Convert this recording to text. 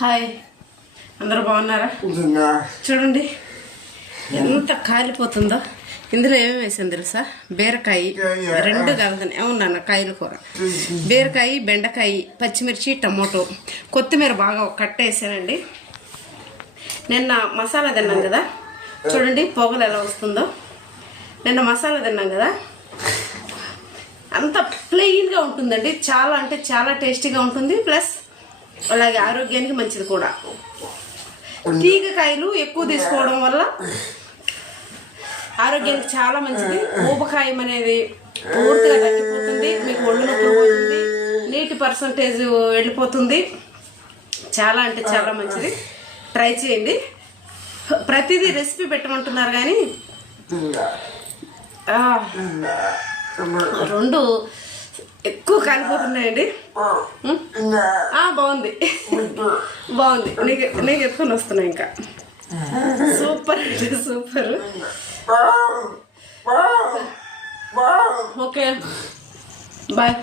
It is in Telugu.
హాయ్. అందరూ బాగున్నారా? చూడండి. ఎంత కాలిపోతుందో. ఇందులో ఏమేమి వేసాను తెలుసా? బీరకాయ రెండు కలుగుతాను అవునా కాయల కూర. బీరకాయ బెండకాయ పచ్చిమిర్చి టమోటో. కొత్తిమీర బాగా కట్ట వేసానండి. నిన్న మసాలా తిన్నాం కదా. చూడండి పొగలు ఎలా వస్తుందో. నిన్న మసాలా తిన్నాం కదా. అంత ప్లెయిన్గా ఉంటుందండి. చాలా అంటే చాలా టేస్టీగా ఉంటుంది. ప్లస్ అలాగే ఆరోగ్యానికి మంచిది కూడా. తీగకాయలు ఎక్కువ తీసుకోవడం వల్ల ఆరోగ్యానికి చాలా మంచిది. ఊబకాయం అనేది పూర్తిగా తగ్గిపోతుంది మీకు ఒళ్ళు నొప్పులు పోతుంది నీటి పర్సంటేజ్ వెళ్ళిపోతుంది. చాలా అంటే చాలా మంచిది. ట్రై చేయండి. ప్రతిదీ రెసిపీ పెట్టమంటున్నారు కానీ రెండు ఎక్కువ కాలిపోతున్నాయండి. బాగుంది. బాగుంది. నీకు నీకు ఎత్తుకొని వస్తున్నా ఇంకా. సూపర్ అంటే సూపర్. ఓకే. బాయ్.